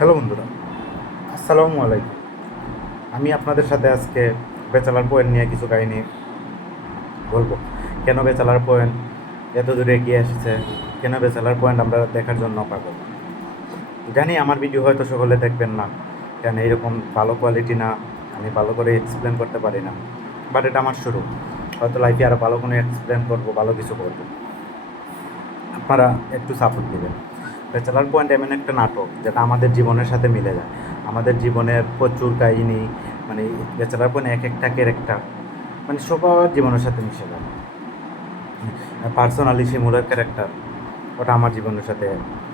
Hello বন্ধুরা, আসসালামু আলাইকুম। আমি আপনাদের সাথে আজকে ব্যাচেলার পয়েন্ট নিয়ে কিছু কাহিনী বলবো। কেন ব্যাচেলার পয়েন্ট এত দূরে এগিয়ে এসেছে, কেন ব্যাচেলার পয়েন্ট আমরা দেখার জন্য পাগল। জানি আমার ভিডিও হয়তো সকলে দেখবেন না, কেন এরকম ভালো কোয়ালিটি না, আমি ভালো করে এক্সপ্লেন করতে পারি না। বাট এটা আমার শুরু, হয়তো লাইফে আরও ভালো কোনো এক্সপ্লেন করবো, ভালো কিছু করবো। আপনারা একটু সাপোর্ট দেবেন। ব্যাচেলার পয়েন্ট এমন একটা নাটক যেটা আমাদের জীবনের সাথে মিলে যায়। আমাদের জীবনের প্রচুর কাহিনী, মানে ব্যাচেলার পয়েন্ট এক একটা ক্যারেক্টার মানে সবার জীবনের সাথে মিশে যায়। পার্সোনালি শিমুলের ক্যারেক্টার, ওটা আমার জীবনের সাথে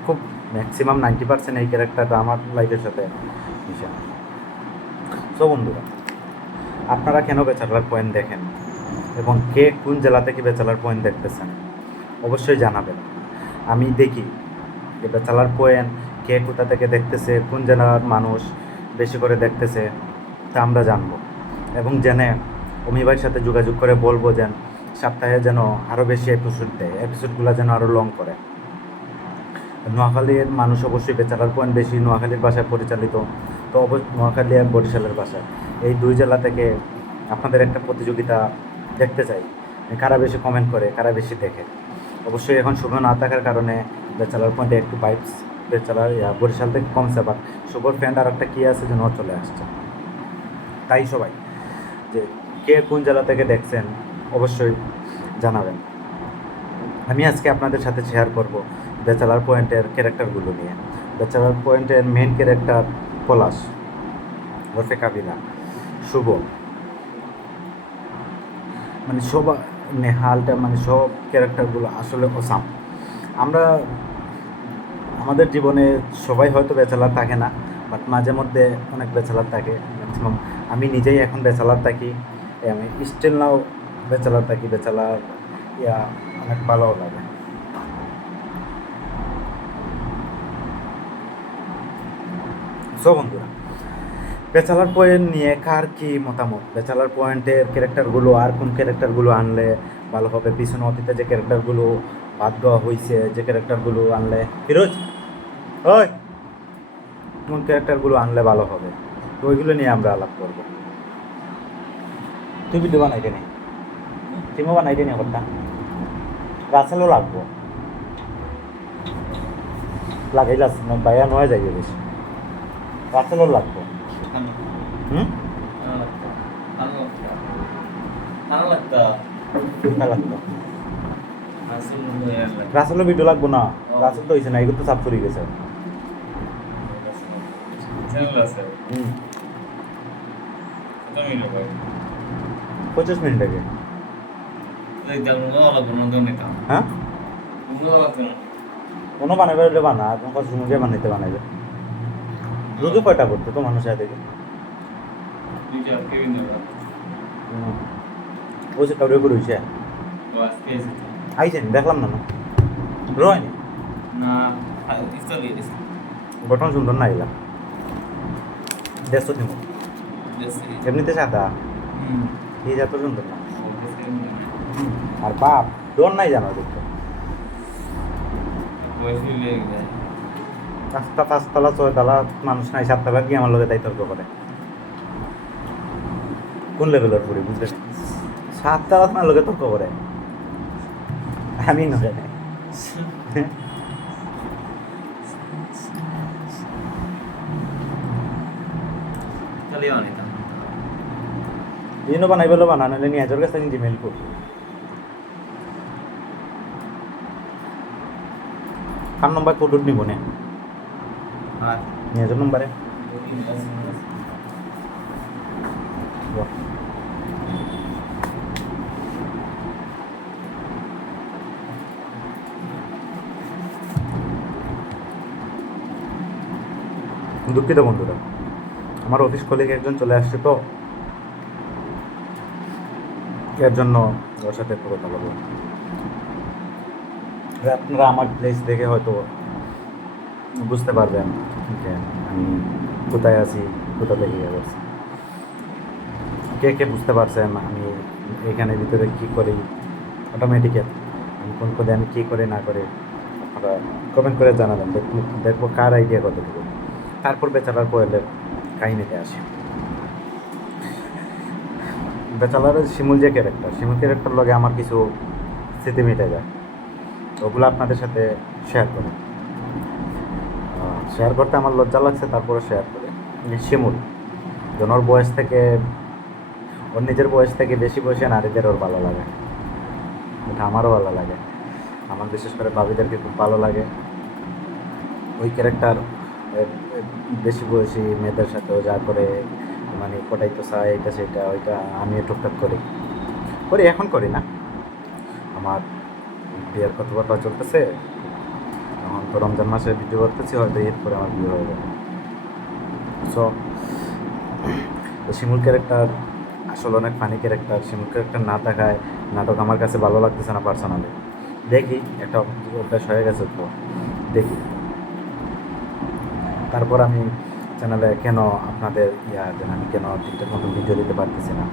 খুব ম্যাক্সিমাম 90% এই ক্যারেক্টারটা আমার লাইফের সাথে মিশে। সো বন্ধুরা, আপনারা কেন ব্যাচেলার পয়েন্ট দেখেন এবং কে কোন জেলা থেকে ব্যাচেলার পয়েন্ট দেখতেছেন অবশ্যই জানাবেন। আমি দেখি যে ব্যাচেলার পয়েন্ট কে কোথা থেকে দেখতেছে, কোন জেলার মানুষ বেশি করে দেখতেছে, তা আমরা জানবো এবং জেনে অমি ভাইয়ের সাথে যোগাযোগ করে বলবো যেন সপ্তাহে যেন আরও বেশি এপিসোড দেয়, এপিসোডগুলো যেন আরও লং করে। নোয়াখালীর মানুষ অবশ্যই ব্যাচেলার পয়েন্ট বেশি নোয়াখালীর ভাষায় পরিচালিত, তো নোয়াখালী আর বরিশালের ভাষায় এই দুই জেলা থেকে আপনাদের একটা প্রতিযোগিতা দেখতে চাই, কারা বেশি কমেন্ট করে, কারা বেশি দেখে। অবশ্যই এখন শুভ না থাকার কারণে ব্যাচেলার পয়েন্টে একটু ভাইবস ব্যাচেলার বরিশাল থেকে কমছে, বাট শুভর ফ্রেন্ড আর একটা কী আছে যেন চলে আসছে। তাই সবাই যে কে কোন জেলা থেকে দেখছেন অবশ্যই জানাবেন। আমি আজকে আপনাদের সাথে শেয়ার করব ব্যাচেলার পয়েন্টের ক্যারেক্টারগুলো নিয়ে। ব্যাচেলার পয়েন্টের মেন ক্যারেক্টার পলাশ ওরফে কাবিলা, শুভ, মানে সবাই, নেহালটা, মানে সব ক্যারেক্টারগুলো আসলে অসাম। আমরা আমাদের জীবনে সবাই হয়তো ব্যাচেলার থাকে না, বাট মাঝে মধ্যে অনেক ব্যাচেলার থাকে। ম্যাক্সিমাম আমি নিজেই এখন ব্যাচেলার থাকি, আমি স্টিল নাও ব্যাচেলার থাকি। ব্যাচেলার অনেক ভালো লাগে। সো বন্ধুরা, ব্যাচেলার পয়েন্ট নিয়ে কার কী মতামত, ব্যাচেলার পয়েন্টের ক্যারেক্টারগুলো আর কোন ক্যারেক্টারগুলো আনলে ভালো হবে, পিছনে অতীতে যে ক্যারেক্টারগুলো বাদ দেওয়া হয়েছে, যে ক্যারেক্টারগুলো আনলে ফিরোজ ওই কোন ক্যারেক্টারগুলো আনলে ভালো হবে, তো ওইগুলো নিয়ে আমরা আলাপ করবো। তুই ভিডিও বানাইতে নেই, তুমিও বানাইতে নেই কথা, রাসেলও লাগবো, লাগাই লাস বাইয়া নয় যাইবে বেশি, রাসেলও লাগবো। হুম, লাগতো রাসেলও ভিডিও লাগবো না, রাসেল তো হয়েছে না, এগুলো তো সাফ করে গেছে। 25 মিনিট আগে। হ্যাঁ, কোনো বানাবে হলে বানা, এখন কত সময় বানাইতে বানাইবে। রোজও কয়টা করতো তো মানুষ দেখে ও সে কাউরে করে হয়েছে আইসেন দেখলাম না, রয়নি গঠন সুন্দর না এলাম দেড়শো দিব এমনিতে সাদা, এই এত সুন্দর না। আর বাপ ডর নাই জানো দেখতে, পাঁচতলা 6 তলা মানুষ নাই, 7 তলা গিয়ে আমার লোকে তাই তর্ক করে কোন লেভেলের পড়ি বুঝতে, 7 তলা তোমার লোকে তর্ক করে, আমি না জানি। বানাই বলে বানা নাহলে নিয়ে হাজার কাছে জিমেল করবো। কার নম্বর কোড নিব নে নিয়ে হাজার নম্বরে দুঃখিত বন্ধুরা, আমার অফিস কলিগ একজন চলে আসছে, তো এর জন্য ওর সাথে পুরো কথা বলবো। আপনারা আমার প্লেস দেখে হয়তো বুঝতে পারবেন যে আমি কোথায় আছি, কোথা থেকে যাচ্ছি। কে কে বুঝতে পারছেন আমি এখানে ভিতরে কী করি, অটোমেটিক্যাল আমি কোন কোথায় আমি কী করে না করে আপনারা কমেন্ট করে জানাবেন, দেখবো কার আইডিয়া কতটুকু। তারপর ব্যাচেলার পোয়েলের কাহিনীতে আসি। ব্যাচেলারের শিমুল যে ক্যারেক্টার লগে আমার কিছু স্মৃতি মিটে যায়, ওগুলো আপনাদের সাথে শেয়ার করতে আমার লজ্জা লাগছে, তারপরে শেয়ার করে। শিমুল যেন ওর নিজের বয়স থেকে বেশি বয়সে নারীদের ওর ভালো লাগে, এটা আমারও ভালো লাগে, আমার বিশেষ করে ভাবিদেরকে খুব ভালো লাগে। ওই ক্যারেক্টার বেশি বয়সী মেয়েদের সাথেও যা করে, মানে পটাইতে চায়, এটা সেটা ওইটা আমিও টুকটাক করি, এখন করি না। আমার বিয়ের কথাবার্তা চলতেছে, এখন তো রমজান মাসে ভিডিও করতেছি, হয়তো ঈদ করে আমার বিয়ে হয়ে যাবে। সো শিমুল ক্যারেক্টার আসলে অনেক ফানি ক্যারেক্টার। শিমুল ক্যারেক্টার না থাকায় নাটক আমার কাছে ভালো লাগতেছে না পার্সোনালি। দেখি, একটা অভ্যাস হয়ে গেছে তো দেখি। তারপর আমি চ্যানেলে কেন আপনাদের আমি কেন ঠিকঠাক মতো ভিডিও দিতে পারতেছি না,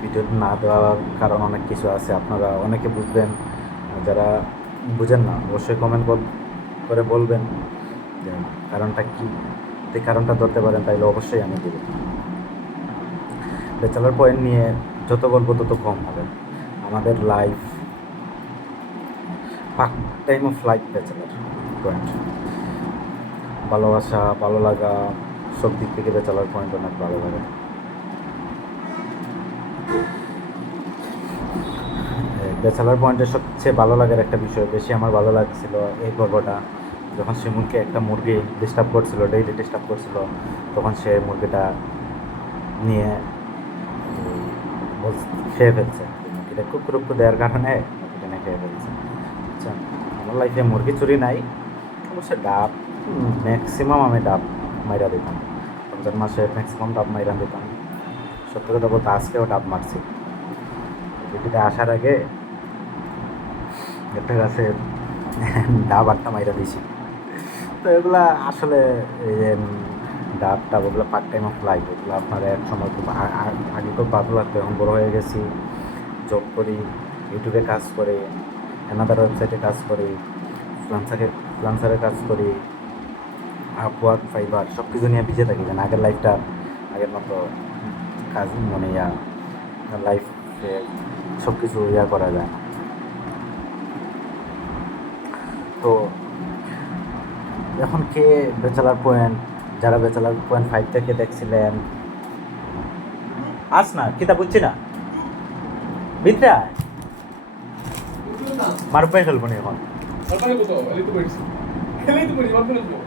ভিডিও না দেওয়ার কারণ অনেক কিছু আছে, আপনারা অনেকে বুঝবেন, যারা বুঝেন না অবশ্যই কমেন্ট করে বলবেন যে কারণটা কী। যদি কারণটা ধরতে পারেন তাইলে অবশ্যই আমি দেব। ব্যাচেলার পয়েন্ট নিয়ে যত বলবো তত কম হবে। আমাদের life time of life bachelor point, ভালোবাসা, ভালো লাগা, সব দিক থেকে ব্যাচেলার পয়েন্ট অনেক ভালো লাগে। ব্যাচেলার পয়েন্টের সবচেয়ে ভালো লাগার একটা বিষয়, বেশি আমার ভালো লাগছিল এই পর্বটা, যখন শিমুলকে একটা মুরগি ডিস্টার্ব করছিল, ডেইলি ডিস্টার্ব করছিল, তখন সে মুরগিটা নিয়ে খেয়ে ফেলছে। মুরগিটা কুকুরুক্কু দেওয়ার কারণে মুরগিটা নিয়ে খেয়ে ফেলছে। আচ্ছা, আমার লাইফে মুরগি চুরি নাই, অবশ্যই ডাব ম্যাক্সিমাম আমি ডাব মাইরা দিতাম। রমজান মাসে ম্যাক্সিমাম ডাব মাইরা দিতাম। সত্যি কথা বলতে আজকেও ডাব মারছি। ভিডিওতে আসার আগে একটা গাছে ডাব আটটা মাইরা দিয়েছি। তো এগুলা আসলে এই যে ডাব ওগুলো পার্ট টাইম অফ লাইফ, এগুলো আপনার এক সময় খুব আগে খুব ভালো লাগতো, এখন বড়ো হয়ে গেছি, জব করি, ইউটিউবে কাজ করি, অ্যানাদার ওয়েবসাইটে কাজ করি, ফ্রিল্যান্সারে কাজ করি, আপওয়ার্ক, ফাইবার সব কিছু নিয়ে পিছিয়ে থাকি। যেন আগের লাইফটা আগের মতো কাজ মানে লাইফে সব কিছু করা যায়। তো এখন কে ব্যাচেলার পয়েন্ট, যারা ব্যাচেলার পয়েন্ট 5 থেকে দেখছিলেন, আস না কিতা বুঝছি না ভিতরে মারুফ ভাই খেলবো নি এখন,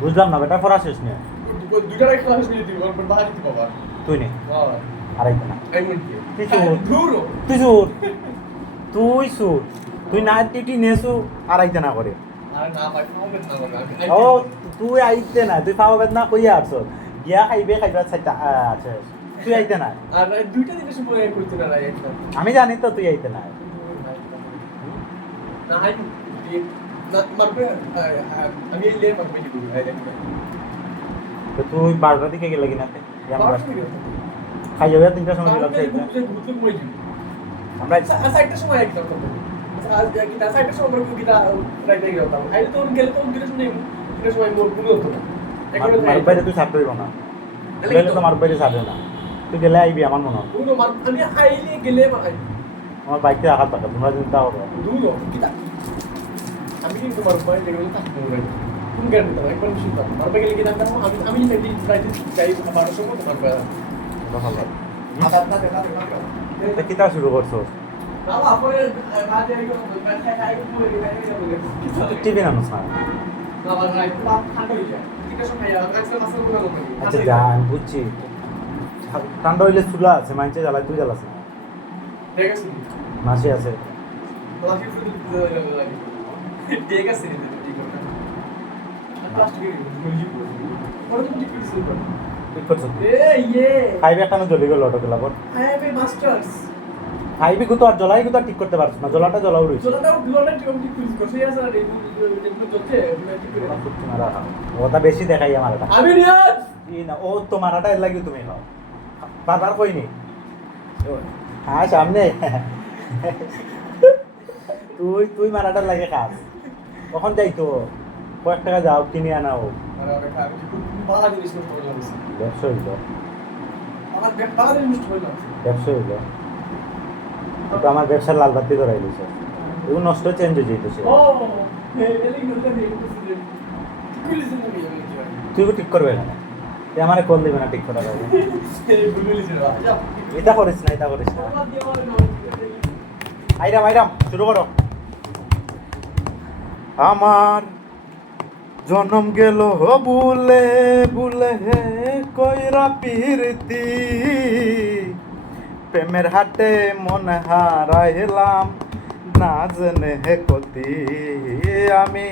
বুঝলাম না বেটা, পড়া শেষ নিয়ে তুই নে আড়াইতে না তুই না টিটি নেছু আড়াইতে না করে ও তুই আইতে না, তুই পাওয়া বেদ না কইয়া আসছ গিয়া খাইবা চাইতা। আচ্ছা তুই আইতে না, আর দুইটা দিনের সময় করতে না আমি জানি তো তুই আইতে না। না হাই মারবে আমি এই লে মারবে কি তো তুই 12টার দিকে গেলে কিনা খাই যাবে 3টার সময় দিলাম আমরা সাইডটা সময় একদম আজ কি না সাইডটা সময় কি না রাইতে গেলাম আই তো গেলে তো দিনের সময় মোর ভুল হতো না এখন বাইরে তুই ছাড়তে দিব না, গেলে তো আমার বাইরে ছাড়বে না, তুই গেলে আইবি আমার মনে হয়। আমি আইলে গেলে আমার বাইকে আঘাত পাকা তোমরা যদি তাও দূর কিতা আমি কিন্তু তোমার বাইরে গেলে থাকতে হবে, তুমি গাড়ি দাও একবার বেশি দাও আমার বাইরে গেলে কিনা আমি আমি যদি রাইতে যাই আমার সময় তোমার বাইরে ভালো আদা আদা আদা তা কিতা শুরু করছো বাবা পরে বাজে আইগো বাজে আইগো পরে টিভি নামছ না বাবা রাইতে ঠান্ডা হয়ে যায় ঠিক আছে ভাই আজকে মাসের গুলো করব। আচ্ছা যা আমি বুঝছি, ঠান্ডা হইলে চুলা আছে মাইনছে জ্বালাই, তুই জ্বালাস না ঠিক আছে মাসি আছে লাকি ফুড লাগে ঠিক আছে ঠিক আছে প্লাস্টিক মুজি পরে তুমি ঠিক করছিস ঠিক করছো এ ইয়ে ফাইভ একটা না জ্বলে গেল অটো গেলা পর হ্যাঁ ভাই মাস্টার্স ফাইভে গুতো আর জ্বলাই গুতো ঠিক করতে পারছ না, জ্বলাটা জ্বলাও রইছে জলটা ঠিক করছিস আছে না এই চলছে ঠিক করে তোমারা ওটা বেশি দেখাই আমার এটা আমি নিয়াজ ই না ও তোমারটা এর লাগি তুমি খাও বারবার কইনি হ্যাঁ সামনে তুই মারাটার লাগে খাস, কখন যাইতো কয়েক টাকা যাও কিনে আনাও। মানে অপেক্ষা আমি খুব বালা জিনিস নষ্ট করে লাগছে ব্যবসা হইল বালা জিনিস নষ্ট করে লাগছে ব্যবসা হইল তো আমার ব্যবসার লাল বাতি ধরাই দিছে এগুলো নষ্ট চেঞ্জ হয়ে যেতেছে ও এলি নতুন দিয়ে করছিস কুলিছেন না বিয়ে তুই ঠিক করবে না তুই আমারে কল দিবে না ঠিক করার আগে কুলিছেন যা এটা করিস না আমার দিয়ে আমার আইরাম শুরু করো আমার জনম গেল বুলে বুলে কইরা পিরতি প্রেমের হাটে মন হারাইলাম না জেনে কতি আমি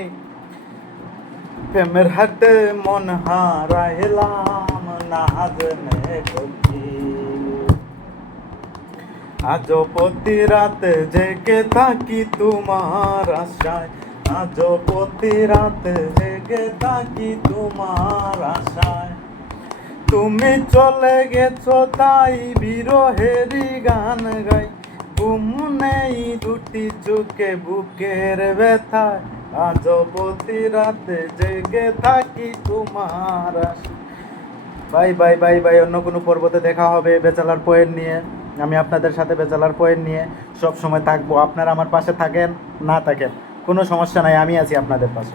প্রেমের হাটে মন হারাইলাম না জেনে কতি আজ প্রতি রাতে জেগে থাকি তোমার আশায় আজ প্রতি রাতে জেগে থাকি তোমার আশায় তুমি চলে গেছো তাই বিরহেরই গান গাই ঘুম নেই দুটি চোখে বুকের ব্যথায় আজ প্রতি রাতে জেগে থাকি তোমার আশায় বাই অন্য কোনো পর্বতে দেখা হবে বেচালার পোয়েট নিয়ে আমি আপনাদের সাথে বেচালার পোয়েট নিয়ে সব সময় থাকবো আপনারা আমার পাশে থাকেন না থাকেন কোনো সমস্যা নাই আমি আছি আপনাদের পাশে